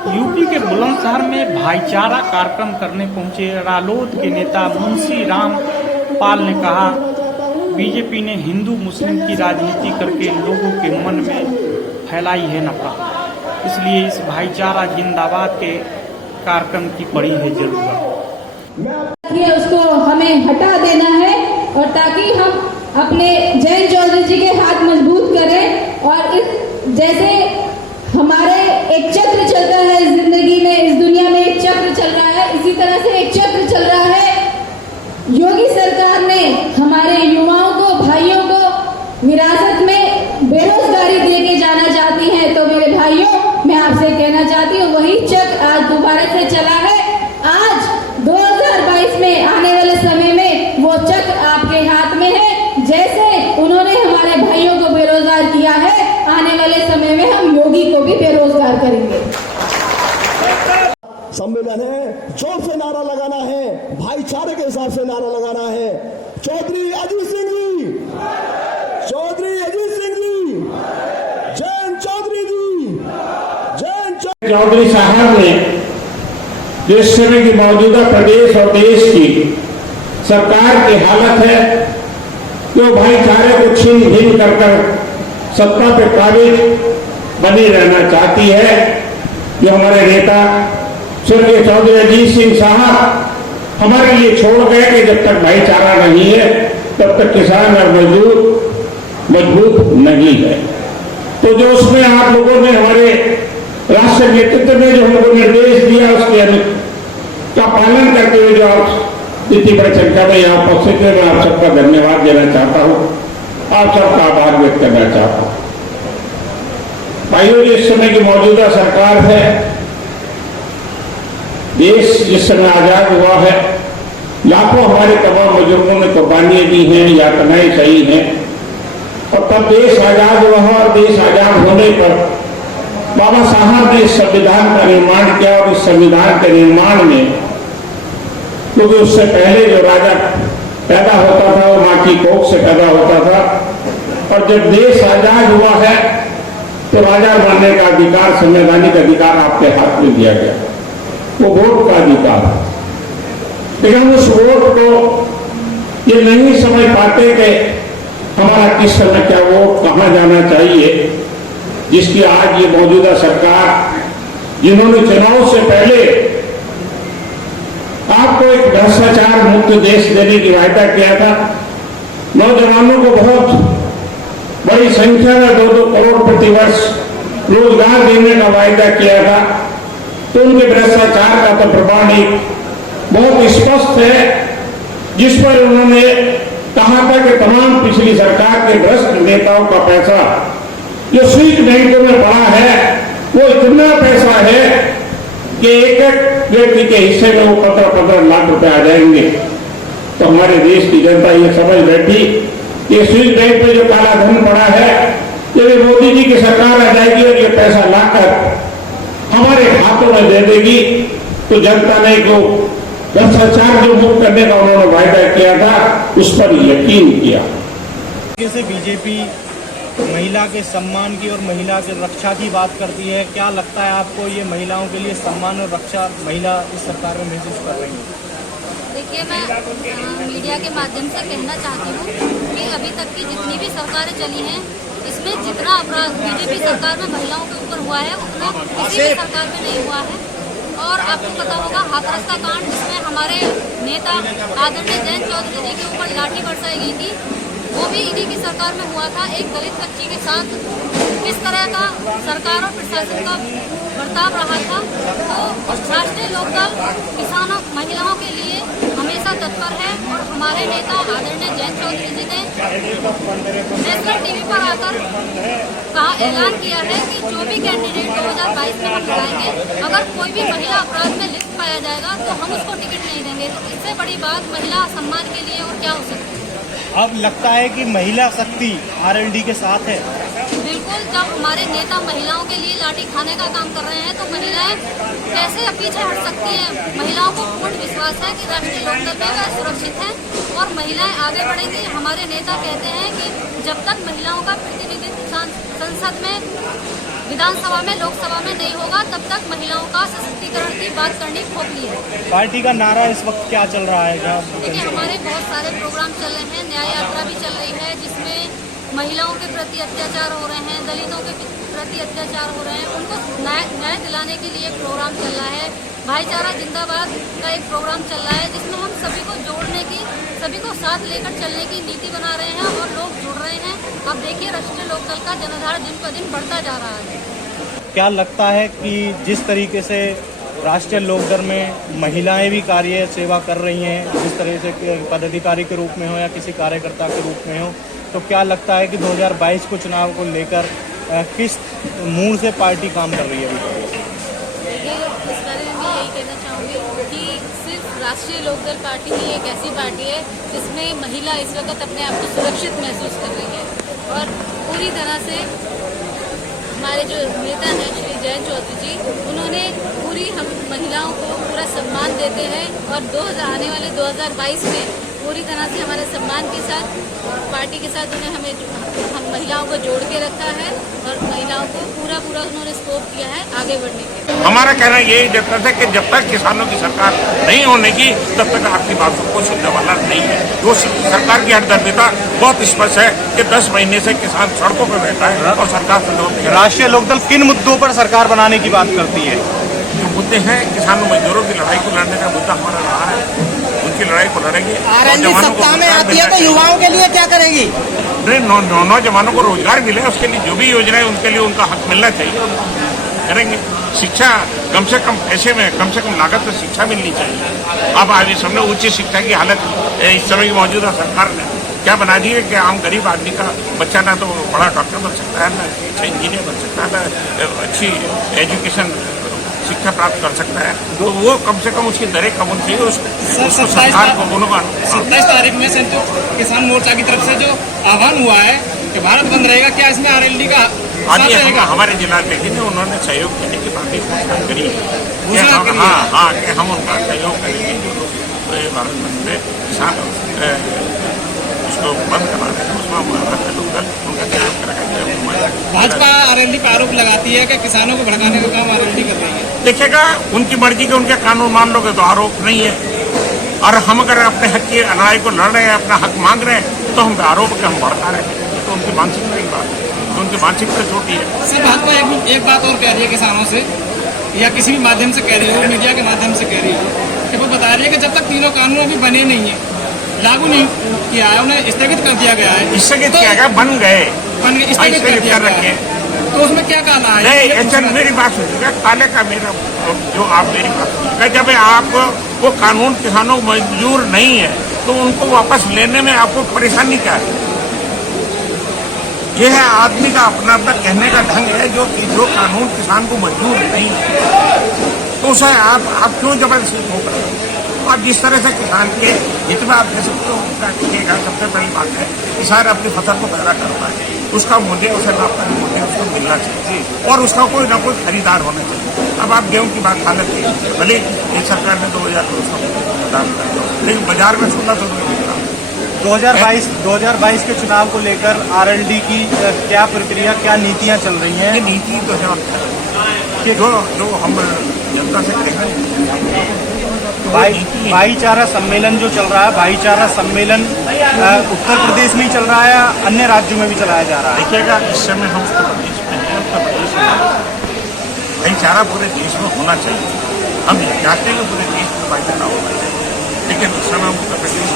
UP के बुलंदशहर में भाईचारा कार्यक्रम करने पहुंचे रालोद के नेता मुंशी राम पाल ने कहा, बीजेपी ने हिंदू मुस्लिम की राजनीति करके लोगों के मन में फैलाई है नफरत, इसलिए इस भाईचारा जिंदाबाद के कार्यक्रम की पड़ी है जरूरत। उसको हमें हटा देना है और ताकि हम अपने जयंत चौधरी जी के हाथ मजबूत करें और इस जैसे हमारे एक चक्र चलता है इस जिंदगी में, इस दुनिया में एक चक्र चल रहा है, इसी तरह से एक चक्र चल रहा है। योगी सरकार ने हमारे युवाओं को, भाइयों को विरासत में बेरोजगारी देके जाना चाहती है। तो मेरे भाइयों, मैं आपसे कहना चाहती हूँ, वही चक्र आज दोबारा से चला है। आज 2022 में आने वाले समय में वो चक्र आपके हाथ में है। जैसे उन्होंने हमारे भाइयों को बेरोजगार किया है, आने वाले समय में हम योगी को भी बेरोजगार करेंगे। सम्मेलन है, जोर से नारा लगाना है, भाईचारे के हिसाब से नारा लगाना है। चौधरी अजीत सिंह जी, चौधरी अजीत सिंह जी, जयंत चौधरी जी, जयंत चौधरी साहब ने जो इस समय की मौजूदा प्रदेश और देश की सरकार की हालत है, जो भाईचारे को छीन भीन कर सत्ता पे काबिज बनी रहना चाहती है, जो हमारे नेता स्वर्गीय चौधरी अजीत सिंह साहब हमारे लिए छोड़ गए कि जब तक भाईचारा नहीं है तब तक किसान और मजदूर मजबूत नहीं है। तो जो उसमें आप लोगों ने हमारे राष्ट्रीय नेतृत्व में जो हमको निर्देश दिया, उसके का पालन करते हुए जो आप इतनी बड़ी संख्या में यहाँ उपस्थित है, मैं आप सबका धन्यवाद देना चाहता हूँ, आप सबका आभार व्यक्त करना चाहता हूँ। भाइयों, इस समय की मौजूदा सरकार है, देश जिस समय आजाद हुआ है, लाखों हमारे तमाम बुजुर्गों ने कुर्बानियां दी हैं, यातनाएं सही हैं, और तब देश आजाद हुआ और देश आजाद होने पर बाबा साहब ने इस संविधान का निर्माण किया। और इस संविधान के निर्माण में, क्योंकि उससे पहले जो राजा पैदा होता था वो मां की कोख से पैदा होता था, और जब देश आजाद हुआ है तो राजा बनने का अधिकार, संवैधानिक अधिकार आपके हाथ में दिया गया, वो वोट का अधिकार। लेकिन उस वोट को ये नहीं समझ पाते कि हमारा किस समय क्या वोट कहां जाना चाहिए, जिसकी आज ये मौजूदा सरकार, जिन्होंने चुनाव से पहले आपको एक भ्रष्टाचार मुक्त देश देने की वायदा किया था, नौजवानों को बहुत बड़ी संख्या में 2-2 करोड़ प्रतिवर्ष रोजगार देने का वायदा किया था, तो उनके भ्रष्टाचार का तो प्रमाण एक बहुत स्पष्ट है, जिस पर उन्होंने कहा था कि तमाम पिछली सरकार के भ्रष्ट नेताओं का पैसा जो स्विस बैंकों में पड़ा है, वो इतना पैसा है कि एक एक व्यक्ति के हिस्से में वो 15-15 लाख रुपए आ जाएंगे। तो हमारे देश की जनता ये समझ बैठी कि स्विस बैंक में जो काला धन पड़ा है, यदि मोदी जी की सरकार आ जाएगी और ये पैसा लाकर हमारे हाथों में दे देगी, तो जनता ने जो भ्रष्टाचार जो मुक्त करने का उन्होंने वायदा किया था, उस पर यकीन किया। जैसे बीजेपी महिला के सम्मान की और महिला की रक्षा की बात करती है, क्या लगता है आपको ये महिलाओं के लिए सम्मान और रक्षा महिला इस सरकार में महसूस कर रही है? देखिए, मैं मीडिया के माध्यम से कहना चाहती हूँ कि अभी तक की जितनी भी सरकारें चली हैं, इसमें जितना अपराध बीजेपी सरकार में महिलाओं के ऊपर हुआ है, उतना किसी भी सरकार में नहीं हुआ है। और आपको पता होगा हाथरस का कांड, जिसमें हमारे नेता आदरणीय जयंत चौधरी जी के ऊपर लाठी बरसाई गई थी, वो भी इन्हीं की सरकार में हुआ था। एक दलित बच्ची के साथ किस तरह का सरकार और प्रशासन का बर्ताव रहा था। तो राष्ट्रीय लोकदल किसानों, महिलाओं के लिए हमेशा तत्पर है, और हमारे नेता आदरणीय जयंत चौधरी जी ने नेशनल टीवी पर आकर ऐलान किया है कि जो भी कैंडिडेट 2022 में हम लगाएंगे, अगर कोई भी महिला अपराध में लिप्त पाया जाएगा तो हम उसको टिकट नहीं देंगे। तो इससे बड़ी बात महिला सम्मान के लिए और क्या हो सकती है। अब लगता है कि महिला शक्ति आरएलडी के साथ है। बिल्कुल, जब हमारे नेता महिलाओं के लिए लाठी खाने का काम कर रहे हैं, तो महिलाएं कैसे पीछे हट सकती हैं। महिलाओं को पूर्ण विश्वास है कि राष्ट्रीय लोकदल में वह सुरक्षित है और महिलाएं आगे बढ़ेंगी। हमारे नेता कहते हैं कि जब तक महिलाओं का प्रतिनिधित्व संसद में विधानसभा में, लोकसभा में नहीं होगा तब तक महिलाओं का सशक्तिकरण की बात करनी खोखली है। पार्टी का नारा इस वक्त क्या चल रहा है? क्या देखिए, हमारे बहुत सारे प्रोग्राम चल रहे हैं, न्याय यात्रा भी चल रही है जिसमें महिलाओं के प्रति अत्याचार हो रहे हैं, दलितों के प्रति अत्याचार हो रहे हैं, उनको न्याय दिलाने के लिए एक प्रोग्राम चल रहा है। भाईचारा जिंदाबाद का एक प्रोग्राम चल रहा है जिसमें हम सभी को जोड़ने की, सभी को साथ लेकर चलने की नीति बना रहे हैं और लोग जुड़ रहे हैं। अब देखिए, राष्ट्रीय लोकदल का जनाधार दिन पर दिन बढ़ता जा रहा है। क्या लगता है कि जिस तरीके से राष्ट्रीय लोकदल में महिलाएं भी कार्य सेवा कर रही हैं, जिस तरह से पदाधिकारी के रूप में हो या किसी कार्यकर्ता के रूप में हो, तो क्या लगता है कि 2022 को चुनाव को लेकर किस मूड से पार्टी काम कर रही है अभी? इस बारे में मैं यही कहना चाहूँगी कि सिर्फ राष्ट्रीय लोकदल पार्टी ही एक ऐसी पार्टी है जिसमें महिला इस वक्त अपने आप को सुरक्षित महसूस कर रही है और पूरी तरह से हमारे जो नेता हैं श्री जयंत चौधरी जी, उन्होंने पूरी हम महिलाओं को पूरा सम्मान देते हैं और आने वाले 2022 में पूरी तरह से हमारे सम्मान के साथ पार्टी के साथ उन्हें हम महिलाओं को जोड़ के रखा है और महिलाओं को पूरा उन्होंने स्कोप दिया है आगे बढ़ने के। हमारा कहना यही रहता था कि जब तक किसानों की सरकार नहीं होने की, तब तक आपकी बातों को सुनने वाला नहीं है। वो सरकार की हठधर्मिता बहुत स्पष्ट है कि 10 महीने से किसान सड़कों पर बैठा है और सरकार से राष्ट्रीय लोकदल किन मुद्दों पर सरकार बनाने की बात करती है? जो मुद्दे हैं, किसानों मजदूरों की लड़ाई को लड़ने का मुद्दा हमारा रहा है, उनकी लड़ाई को लड़ेगी। आरएलडी सत्ता में आती है तो युवाओं के लिए क्या करेगी? नौजवानों को रोजगार मिले, उसके लिए जो भी योजनाएं उनके लिए उनका हक मिलना चाहिए, करेंगे। शिक्षा कम से कम पैसे में, कम से कम लागत में शिक्षा मिलनी चाहिए। अब आज इस समय उच्च शिक्षा की हालत इस समय की मौजूदा सरकार ने क्या बना दी है कि आम गरीब आदमी का बच्चा ना तो बड़ा डॉक्टर बन सकता है, ना अच्छा इंजीनियर बन सकता है, ना अच्छी एजुकेशन शिक्षा प्राप्त कर सकता है, तो वो कम से कम उसकी दरें कम होनी चाहिए। उसको सरकार को दोनों का 27 तारीख में संयुक्त किसान मोर्चा की तरफ से जो आह्वान हुआ है कि भारत बंद रहेगा, क्या इसमें आरएलडी का साथ रहेगा? हमारे जिलाध्यक्ष ने उन्होंने सहयोग देने की बात घोषणा करी है। हाँ, कि हम उनका सहयोग करेंगे जो भारत बंद में किसान उसको बंद कराने उसमें उनका सहयोग करेगा। भाजपा आरएलडी पर आरोप लगाती है कि किसानों को भड़काने का काम आरएलडी कर रही है। देखिएगा, उनकी मर्जी के उनके कानून मान लोगे तो आरोप नहीं है, और हम अगर अपने हक की लड़ाई को लड़ रहे हैं, अपना हक मांग रहे हैं, तो हम आरोप के हम भड़का रहे हैं, तो उनकी मानसिकता की बात है, तो उनकी मानसिकता छोटी है। सर, भाजपा एक बात और कह रही है किसानों से, या किसी भी माध्यम से कह रही हो, मीडिया के माध्यम से कह रही हो कि वो बता रही है कि जब तक तीनों कानून अभी बने नहीं है, लागू नहीं किया है, उन्हें स्थगित कर दिया गया है। स्थगित किया गया, बन गए, स्थगित कर दिया गया है, तो उसमें क्या काला है? नहीं, ऐसा मेरी बात सुनिएगा, काले का मेरा जो आप मेरी बात सुनिएगा, जब आप वो कानून किसानों को मंजूर नहीं है तो उनको वापस लेने में आपको परेशानी क्या है? यह है आदमी का अपना अपना कहने का ढंग है, जो कानून किसान को मंजूर नहीं है तो उसे आप क्यों जबरदस्ती ठोक रहे हैं? और जिस तरह से किसान के हित में आप दे सकते हो उसका देखिएगा। सबसे पहली बात है, किसान अपनी फसल को पैदा करता है, उसका मूल्य, उसे लाभ मूल्य उसको मिलना चाहिए और उसका कोई ना कोई खरीदार होना चाहिए। अब आप गेहूं की बात हालत की, भले एक सरकार ने 2000 प्रदान कर दिया, लेकिन बाजार में 1600 रुपये मिल रहा है। 2022 के चुनाव को लेकर आरएलडी की क्या प्रक्रिया, क्या नीतियाँ चल रही हैं? ये नीति तो है कि जो हम जनता से कहेंगे। भाईचारा सम्मेलन जो चल रहा है, भाईचारा सम्मेलन उत्तर प्रदेश में ही चल रहा है या अन्य राज्यों में भी चलाया जा रहा है? देखिएगा, इस समय हम उत्तर प्रदेश में हैं, उत्तर प्रदेश में भाईचारा पूरे देश में होना चाहिए। हम चाहते हैं कि पूरे देश में भाईचारा होना चाहिए, लेकिन उस समय हम उत्तर प्रदेश